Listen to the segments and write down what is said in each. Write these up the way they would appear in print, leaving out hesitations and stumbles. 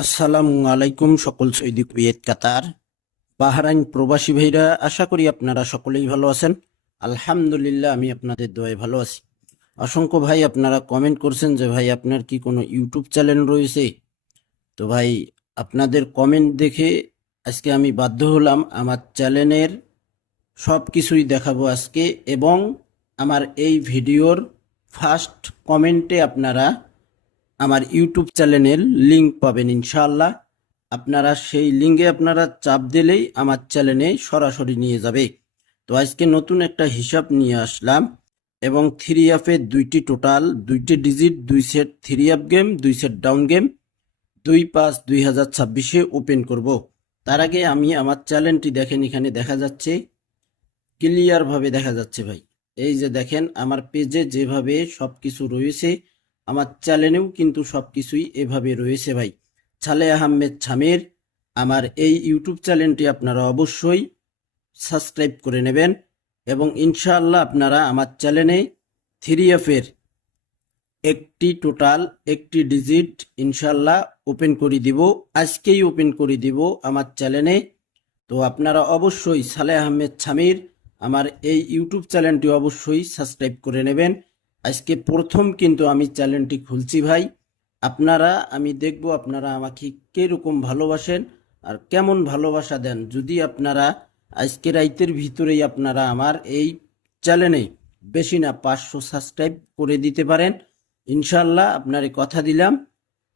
আসসালামু আলাইকুম সকল সৌদি কুয়েত কাতার বাহরাইন প্রবাসী ভাইরা, আশা করি আপনারা সকলেই ভালো আছেন। আলহামদুলিল্লাহ, আমি আপনাদের দোয়ায় ভালো আছি। অসংখ্য ভাই আপনারা কমেন্ট করছেন যে ভাই আপনার কি কোনো ইউটিউব চ্যানেল রয়েছে। তো ভাই, আপনাদের কমেন্ট দেখে আজকে আমি বাধ্য হলাম আমার চ্যানেলের সব কিছুই দেখাবো আজকে, এবং আমার এই ভিডিওর ফার্স্ট কমেন্টে আপনারা আমার ইউটিউব চ্যানেলের লিংক পাবেন ইনশাআল্লাহ। আপনারা সেই লিঙ্কে আপনারা চাপ দিলেই আমার চ্যানেলে সরাসরি নিয়ে যাবে। তো আজকে নতুন একটা হিসাব নিয়ে আসলাম, এবং থ্রি অ্যাপের দুইটি digit, 2 set three app game, 2 set down game 2/5/2026 open করব। তার আগে আমি আমার চ্যানেলটি দেখেন, এখানে দেখা যাচ্ছে, ক্লিয়ার ভাবে দেখা যাচ্ছে ভাই। এই যে দেখেন আমার পেজে যেভাবে সবকিছু রয়েছে, আমার চ্যানেলেও কিন্তু সবকিছুই এভাবে রয়েছে ভাই। ছালে আহমেদ ছামির আমার এই ইউটিউব চ্যানেলটি আপনারা অবশ্যই সাবস্ক্রাইব করে নেবেন, এবং ইনশাআল্লাহ আপনারা আমার চ্যানেলে থ্রি এফের একটি ডিজিট ইনশাআল্লাহ ওপেন করে দিব, আজকেই ওপেন করে দিব আমার চ্যানেলে। তো আপনারা অবশ্যই সালেহ আহমেদ ছামির আমার এই ইউটিউব চ্যানেলটি অবশ্যই সাবস্ক্রাইব করে নেবেন। আজকে প্রথম কিন্তু আমি চ্যানেলটি খুলছি ভাই। আমি দেখব আপনারা আমাকে কিরকম ভালোবাসেন আর কেমন ভালোবাসা দেন। যদি আপনারা আজকে রাইতের ভিতরেই আপনারা আমার এই চ্যানেলে বেশি না 500 সাবস্ক্রাইব করে দিতে পারেন, ইনশাল্লাহ আপনারে কথা দিলাম,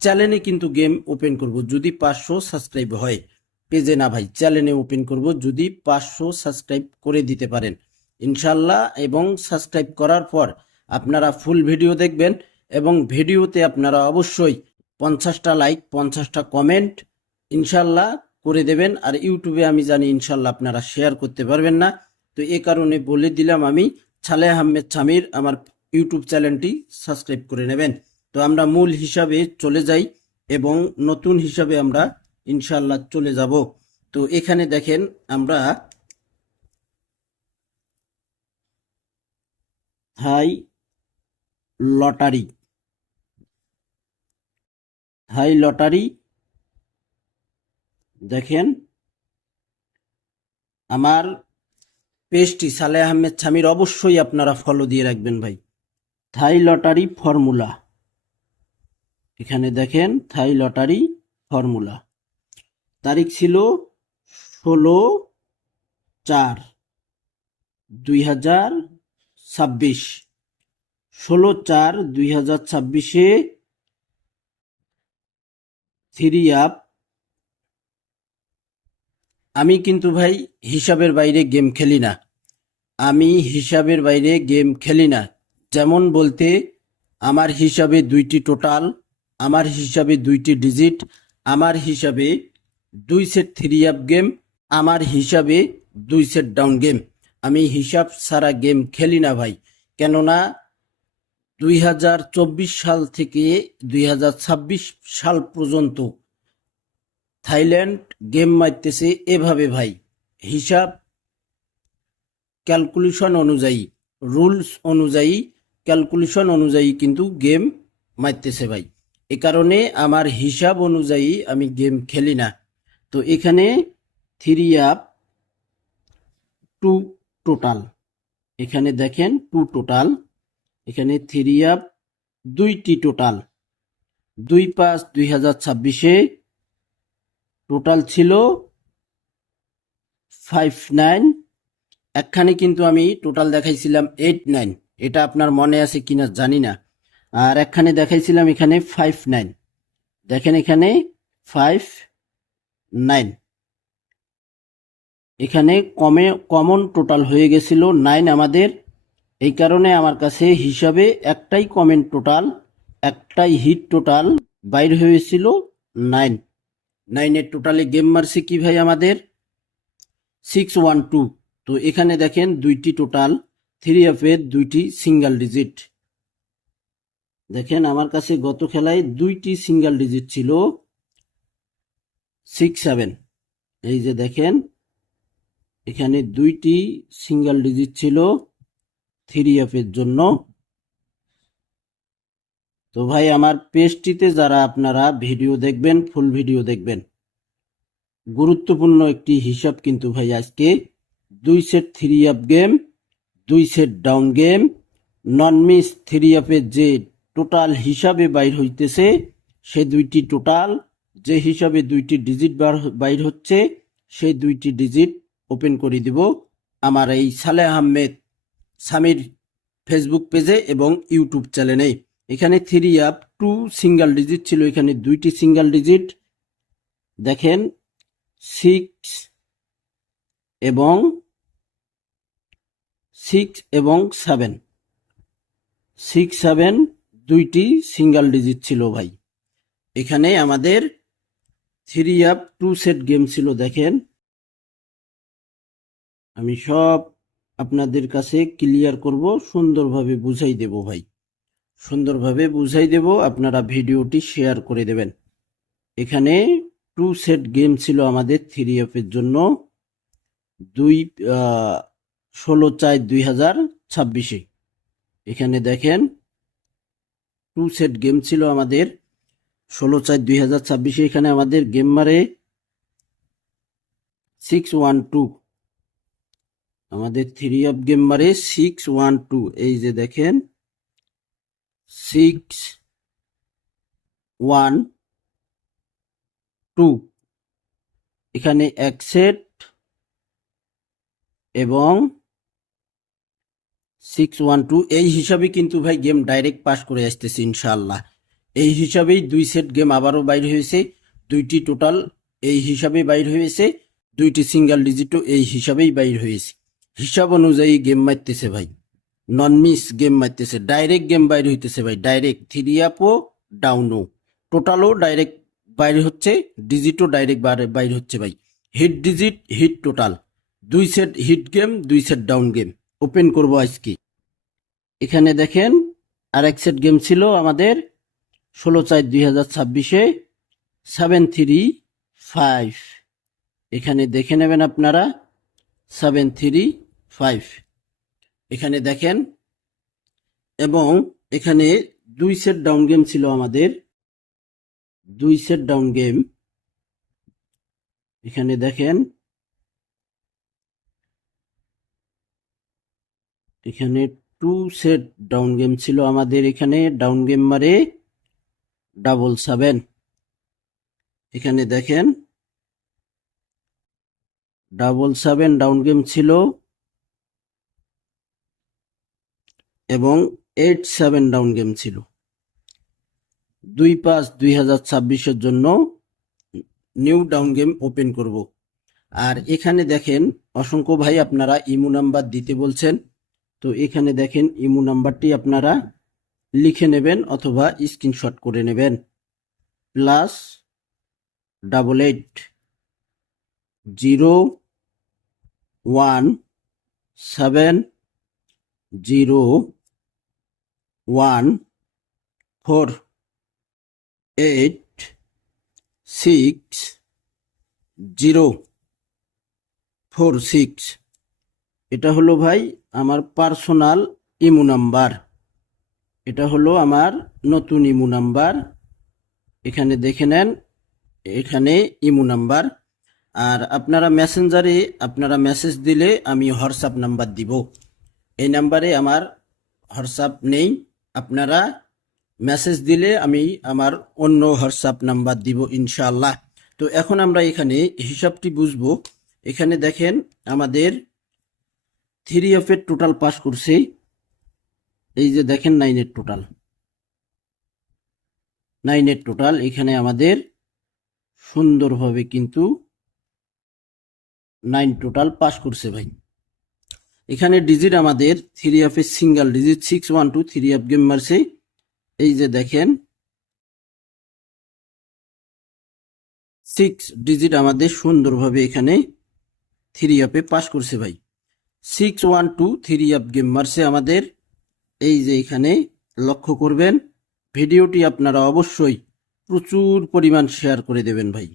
চ্যানেলে কিন্তু গেম ওপেন করব যদি 500 সাবস্ক্রাইব হয়। পেজে না ভাই, চ্যানেলে ওপেন করব যদি 500 সাবস্ক্রাইব করে দিতে পারেন ইনশাল্লাহ। এবং সাবস্ক্রাইব করার পর আপনারা ফুল ভিডিও দেখবেন, এবং ভিডিওতে আপনারা অবশ্যই 50টা লাইক, 50টা কমেন্ট ইনশাল্লাহ করে দেবেন। আর ইউটিউবে আমি জানি ইনশাল্লাহ আপনারা শেয়ার করতে পারবেন না, তো এ কারণে বলে দিলাম আমি, ছালে আহমেদ ছামির আমার ইউটিউব চ্যানেলটি সাবস্ক্রাইব করে নেবেন। তো আমরা মূল হিসাবে চলে যাই, এবং নতুন হিসাবে আমরা ইনশাল্লাহ চলে যাব। তো এখানে দেখেন আমরা থাই লটারি থাই লটারি দেখেন আমার পেজটি সালে আহমেদ ছামির অবশ্যই আপনারা ফলো দিয়ে রাখবেন ভাই। থাই লটারি ফর্মুলা, এখানে দেখেন থাই লটারি ফর্মুলা, তারিখ ছিল 16/4/2026, 16/4/2026-এ থ্রি আপ। আমি কিন্তু ভাই হিসাবের বাইরে গেম খেলি না, আমি হিসাবের বাইরে গেম খেলি না। যেমন বলতে, আমার হিসাবে 2টি টোটাল, আমার হিসাবে 2টি ডিজিট, আমার হিসাবে 2 সেট থ্রি আপ গেম, আমার হিসাবে 2 সেট ডাউন গেম। আমি হিসাব ছাড়া গেম খেলি না ভাই। কেননা 2024 সাল থেকে 2026 সাল পর্যন্ত থাইল্যান্ড গেম মারতেছে এভাবে ভাই, হিসাব ক্যালকুলেশন অনুযায়ী, রুলস অনুযায়ী, ক্যালকুলেশন অনুযায়ী কিন্তু গেম মারতেছে ভাই। এ কারণে আমার হিসাব অনুযায়ী আমি গেম খেলি না। তো এখানে থ্রি আপ টু টোটাল, এখানে দেখেন টু টোটাল, এখানে থ্রি আপ 2টি টোটাল, 2/5/2026-এ টোটাল ছিল 59। একখানে কিন্তু আমি টোটাল দেখাইছিলাম 89, এটা আপনার মনে আছে কিনা জানি না। আর একখানে দেখাইছিলাম এখানে 59, দেখেন এখানে 59, এখানে কমন টোটাল হয়ে গেছিল 9 আমাদের। এই কারণে আমার কাছে হিসাবে একটাই কমেন্ট টোটাল, একটাই হিট টোটাল বাইর হয়েছিল 9। 9-এর টোটালে গেম মারছে কি ভাই আমাদের 612। তো এখানে দেখেন 2টি টোটাল, থ্রি এফের 2টি সিঙ্গেল ডিজিট। দেখেন আমার কাছে গত খেলায় 2টি সিঙ্গেল ডিজিট ছিল 6-7। এই যে দেখেন এখানে 2টি সিঙ্গেল ডিজিট ছিল থ্রি এফের জন্য তো ভাই আমার পেজটিতে যারা আপনারা ভিডিও দেখবেন, ফুল ভিডিও দেখবেন, গুরুত্বপূর্ণ একটি হিসাব কিন্তু ভাই আজকে 2 set 3 up game, 2 set down game, নন মিস 3 আপের যে টোটাল হিসাবে বাইর হইতেছে, সে দুইটি টোটাল যে হিসাবে দুইটি ডিজিট বাইর হচ্ছে, সেই দুইটি ডিজিট ওপেন করে দিব আমার এই সালেহ আহমেদ সামির ফেসবুক পেজে এবং ইউটিউব চ্যানেলে। এখানে 3 আপ 2 সিঙ্গেল ডিজিট ছিল, এখানে দুইটি সিঙ্গেল ডিজিট দেখেন 6 এবং 7, 6-7 দুইটি সিঙ্গেল ডিজিট ছিল ভাই। এখানে আমাদের 3 আপ 2 সেট গেম ছিল। দেখেন আমি সব আপনাদের কাছে ক্লিয়ার করব, সুন্দরভাবে বুঝাই দেব ভাই, সুন্দরভাবে বুঝাই দেব, আপনারা ভিডিওটি শেয়ার করে দেবেন। এখানে 2 সেট গেম ছিল আমাদের 3 আপের জন্য 16/4/2026। এখানে দেখেন 2 সেট গেম ছিল আমাদের 16/4/2026। এখানে আমাদের গেম মারে 612, আমাদের 3 আপ গেম মারে 612। এই যে দেখেন 612, এখানে এক সেট এবং 612 এই হিসাবে কিন্তু ভাই গেম ডাইরেক্ট পাস করে আসতেছে ইনশাআল্লাহ। এই হিসাবেই 2 সেট গেম আবারও বাইর হয়েছে, দুইটি টোটাল এই হিসাবে বাইর হয়েছে, দুইটি সিঙ্গেল ডিজিটও এই হিসাবেই বাইর হয়েছে। হিসাব অনুযায়ী গেম মারতেছে ভাই, নন মিস গেম মারতেছে, ডাইরেক্ট গেম বাইর হইতেছে ভাই, ডাইরেক্ট 3 আপও ডাউনও টোটালও ডাইরেক্ট বাইর হচ্ছে, ডিজিটও ডাইরেক্ট বাইর হচ্ছে ভাই। Hit digit hit total, 2 set hit game 2 set down game open করব আজকে। এখানে দেখেন আরেক সেট গেম ছিল আমাদের 16/4/2026-এ 735। এখানে দেখে নেবেন আপনারা 735 এখানে দেখেন। এবং এখানে 2 সেট ডাউন গেম ছিল আমাদের, 2 সেট ডাউন গেম। এখানে দেখেন এখানে 2 সেট ডাউন গেম ছিল আমাদের, এখানে ডাউন গেম মারে 777। এখানে দেখেন 777 ডাউন গেম ছিল এবং 87 ডাউন গেম ছিল। 2/5/2026-এর জন্য নিউ ডাউন গেম ওপেন করব। আর এখানে দেখেন অসংখ্য ভাই আপনারা ইমো নাম্বার দিতে বলছেন, তো এখানে দেখেন ইমো নাম্বারটি আপনারা লিখে নেবেন অথবা স্ক্রিনশট করে নেবেন। +170148646। এটা হলো ভাই আমার পার্সোনাল ইমো নাম্বার, এটা হলো আমার নতুন ইমো নাম্বার। এখানে দেখে নেন, এখানে ইমো নাম্বার। আর আপনারা মেসেঞ্জারে আপনারা মেসেজ দিলে আমি হোয়াটসঅ্যাপ নাম্বার দিব, এই নাম্বারে আমার হোয়াটসঅ্যাপ নেই, আপনারা মেসেজ দিলে আমি আমার অন্য হোয়াটসঅ্যাপ নাম্বার দিব ইনশাআল্লাহ। তো এখন আমরা এখানে হিসাবটি বুঝবো। এখানে দেখেন আমাদের 3 আপের টোটাল পাস করছে, এই যে দেখেন 9 এর টোটাল এখানে আমাদের সুন্দরভাবে কিন্তু 9 টোটাল পাস করছে ভাই। এখানে ডিজিট আমাদের 3 আপের সিঙ্গেল ডিজিট 612 3 আপ গেম মারছে, এই যে দেখেন 6 ডিজিট আমাদের সুন্দরভাবে এখানে 3 আপে পাস করছে ভাই। 612 3 আপ গেম মারছে আমাদের, এই যে এখানে লক্ষ্য করবেন। ভিডিওটি আপনারা অবশ্যই প্রচুর পরিমাণ শেয়ার করে দেবেন ভাই,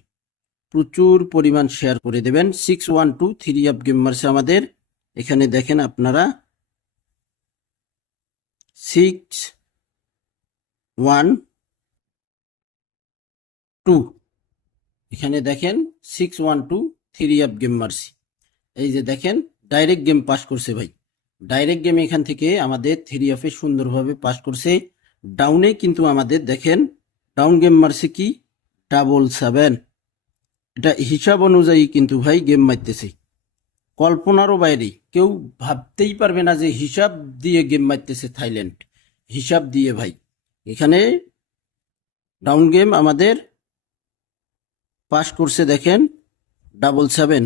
প্রচুর পরিমাণ শেয়ার করে দেবেন। 612 3 আপ গেম মারছে আমাদের, এখানে দেখেন আপনারা 2 এখানে দেখেন 612 থ্রি আপ গেম মারছি। এই যে দেখেন ডাইরেক্ট গেম পাস করছে ভাই। ডাইরেক্ট গেম এখান থেকে আমাদের থ্রি আপে সুন্দরভাবে পাস করছে। ডাউনে কিন্তু আমাদের দেখেন ডাউন গেম মারছে কি 777। এটা হিসাব অনুযায়ী কিন্তু ভাই গেম মারতেছে, কল্পনারও বাইরে। কেউ ভাবতেই পারবে না যে হিসাব দিয়ে গেম মারতেছে থাইল্যান্ড, হিসাব দিয়ে ভাই। এখানে ডাউন গেম আমাদের পাস করছে দেখেন 777।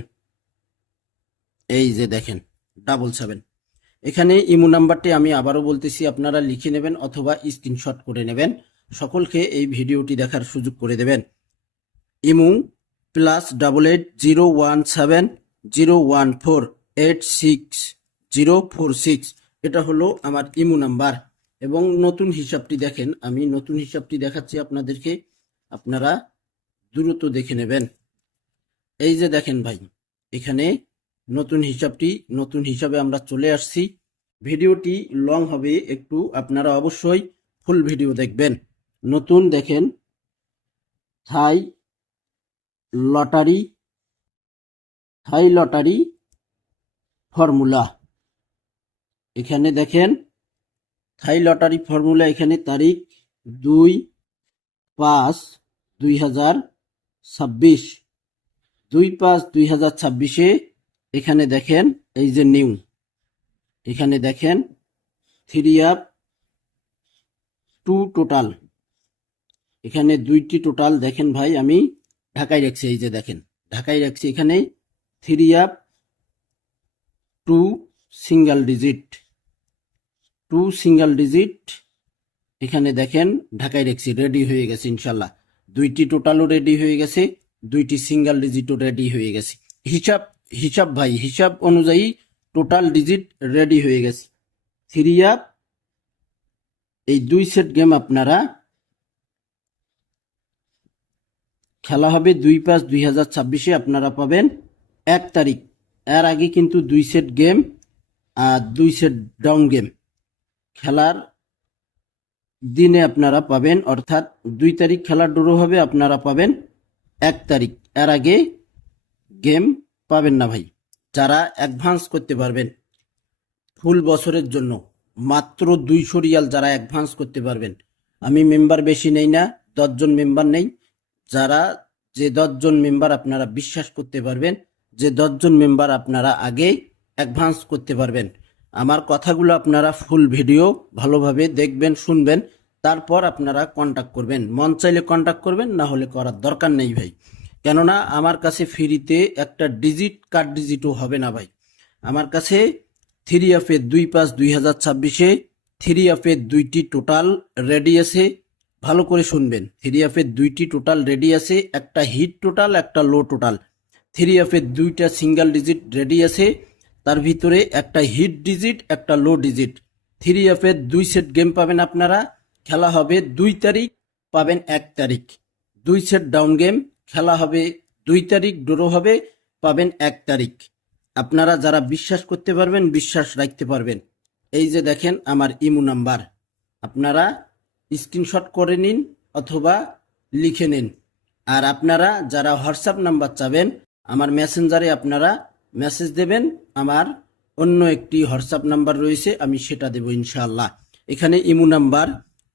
এই যে দেখেন 777। এখানে ইমো নাম্বারটি আমি আবারও বলতেছি, আপনারা লিখে নেবেন অথবা স্ক্রিনশট করে নেবেন। সকলকে এই ভিডিওটি দেখার সুযোগ করে দেবেন। ইমো +8801701486 এটা হলো আমার ইমো নাম্বার। এবং নতুন হিসাবটি দেখেন, আমি নতুন হিসাবটি দেখাচ্ছি আপনাদেরকে, আপনারা দ্রুত দেখে নেবেন। এই যে দেখেন ভাই, এখানে নতুন হিসাবে আমরা চলে আসছি। ভিডিওটি লং হবে একটু, আপনারা অবশ্যই ফুল ভিডিও দেখবেন। নতুন দেখেন থাই লটারি ফর্মুলা। এখানে দেখেন থাই লটারি ফর্মুলা, এখানে তারিখ 2/5/2026, 2/5/2026-এ এখানে দেখেন এই যে নিউ, এখানে দেখেন থ্রি আপ 2 টোটাল, এখানে 2টি টোটাল দেখেন ভাই, আমি ঢাকায় রাখছি। এই যে দেখেন ঢাকায় রাখছি, এখানে থ্রি আপ 2 সিঙ্গেল ডিজিট, এখানে দেখেন ঢাকায় রাখছি, রেডি হয়ে গেছে ইনশাল্লাহ। 2টি টোটালও রেডি হয়ে গেছে, 2টি সিঙ্গেল ডিজিটও রেডি হয়ে গেছে। হিসাব ভাই, হিসাব অনুযায়ী টোটাল ডিজিট রেডি হয়ে গেছে। থ্রি আপ এই 2 সেট গেম আপনারা খেলা হবে 2/5/2026-এ, আপনারা পাবেন 1 তারিখ। এর আগে কিন্তু 2 সেট গেম আর 2 সেট ডাউন গেম খেলার দিনে আপনারা পাবেন, অর্থাৎ 2 তারিখ খেলার ড্র হবে, আপনারা পাবেন 1 তারিখ। এর আগে গেম পাবেন না ভাই। যারা অ্যাডভান্স করতে পারবেন ফুল বছরের জন্য, মাত্র 200 রিয়াল যারা অ্যাডভান্স করতে পারবেন, আমি মেম্বার বেশি নেই না, 10 জন মেম্বার নেই। যে 10 জন মেম্বার আপনারা বিশ্বাস করতে পারবেন, যে 10 জন মেম্বার আপনারা আগে অ্যাডভান্স করতে পারবেন, আমার কথাগুলো আপনারা ফুল ভিডিও ভালোভাবে দেখবেন, শুনবেন, তারপর আপনারা কন্টাক্ট করবেন। মন চাইলে কন্টাক্ট করবেন, না হলে করার দরকার নেই ভাই। কেননা আমার কাছে ফ্রিতে একটা কার্ড ডিজিটও হবে না ভাই। আমার কাছে থ্রি আপের 2/5/2026-এ থ্রি আপের 2টি টোটাল রেডি আছে। ভালো করে শুনবেন, থ্রি আপের 2টি টোটাল রেডি আছে, একটা হিট টোটাল, একটা লো টোটাল। থ্রি আপের 2টা সিঙ্গেল ডিজিট রেডি আছে, তার ভিতরে একটা হিট ডিজিট, একটা লো ডিজিট। থ্রি আপের 2 সেট গেম পাবেন আপনারা, খেলা হবে 2 তারিখ, পাবেন 1 তারিখ। 2 সেট ডাউন গেম খেলা হবে 2 তারিখ, ড্র হবে, পাবেন 1 তারিখ। আপনারা যারা বিশ্বাস করতে পারবেন, বিশ্বাস রাখতে পারবেন, এই যে দেখেন আমার ইমো নাম্বার, আপনারা স্ক্রিনশট করে নিন অথবা লিখে নিন। আর আপনারা যারা হোয়াটসঅ্যাপ নাম্বার চাবেন, আমার মেসেঞ্জারে আপনারা মেসেজ দেবেন, আমার অন্য একটি হোয়াটসঅ্যাপ নাম্বার রয়েছে, আমি সেটা দেব ইনশাআল্লাহ। এখানে ইমো নাম্বার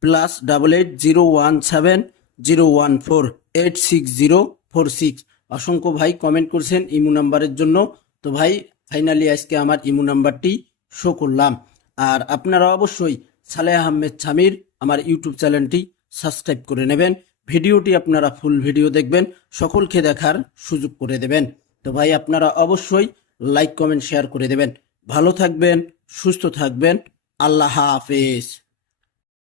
+880170148606। অসংখ্য ভাই কমেন্ট করছেন ইমো নাম্বারের জন্য, তো ভাই ফাইনালি আজকে আমার ইমো নাম্বারটি শো করলাম। আর আপনারা অবশ্যই সালেহ আহমেদ ছামির আমার ইউটিউব চ্যানেলটি সাবস্ক্রাইব করে নেবেন। ভিডিওটি আপনারা ফুল ভিডিও দেখবেন, সকলকে দেখার সুযোগ করে দেবেন। তো ভাই আপনারা অবশ্যই লাইক কমেন্ট শেয়ার করে দেবেন। ভালো থাকবেন, সুস্থ থাকবেন, আল্লাহ হাফেজ।